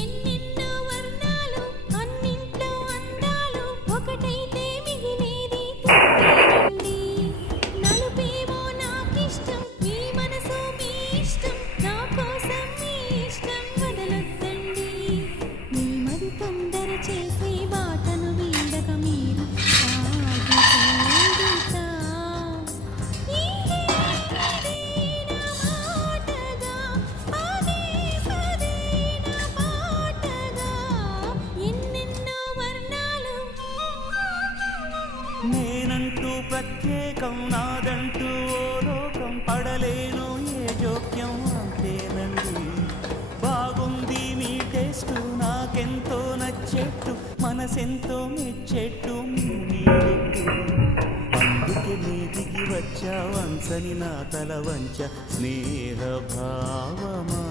ఎన్నెన్నో వర్ణాలు అన్నింట్లో అందాలు ఒకటైతే మిగిలేది తొట్టిల్లండి. నలుపేమో నాకిష్టం మీ మనసు మీ ఇష్టం నా కోసం మీ ఇష్టం వదలొద్దండి. మీ మది తొందర చేసే బాటను వీడక మీరు సాగిపోతా. ఇదే నా మాటగా పదే పదే నా పాటగా ఎన్నెన్నో వర్ణాలు. నేనంటూ ప్రత్యేకం నాదంటూ ఓ లోకం పడలేను ఏ జోక్యం అంతేనండి. బాగుంది మీ టేస్ట్ నాకెంతో నచ్చేట్టు మనసెంతో మెచ్చేట్టు మీ లుక్కు. అందుకే నీ దిగి వచ్చా వంచని నా తల వంచ స్నేహ భావమా.